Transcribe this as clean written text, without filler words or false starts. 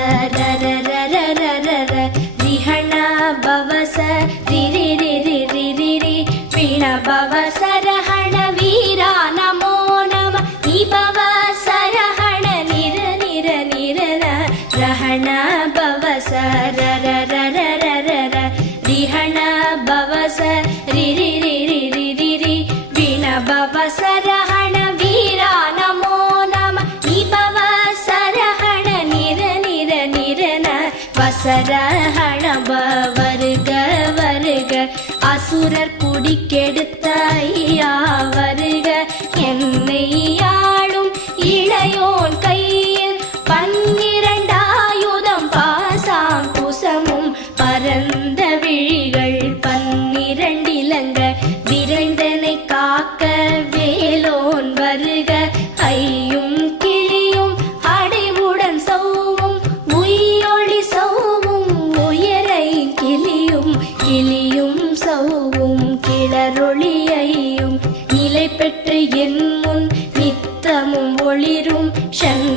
ர ர ர ர ர ர ர ரிஹண பவச ரி ரி ரி ரி ரி ரி ரி வீண பவச ரஹண வீரா நமோ நம நீ பவச ரஹண நிர நிர நிர ரஹண பவச ர ர ர ர ர ர ர ரிஹண பவச ரி ரி ரி ரி ரி ரி ரி வீண பவச ரஹண வீரா நமோ நம நீ பவச ரஹண நிர நிர நிர வசரஹண வருக வருக அசுரர் குடிக்கெடுத்த ஐயா வருக என்னை ஆளும் இளையோன் கையில் 12 ஆயுதம் பாசாம் குசமும் பரந்த விழிகள் 12 இலங்க விரைந்தனை காக்க வேலோன் வருக ஐயும் கிளியும் அடைவுடன் சௌவும் உயிரொளி சௌவும் உயரை கிளியும் கிளியும் சௌவும் கிளரொளியையும் நிலை பெற்று என் முன் நித்தமும் ஒளிரும் ஷண்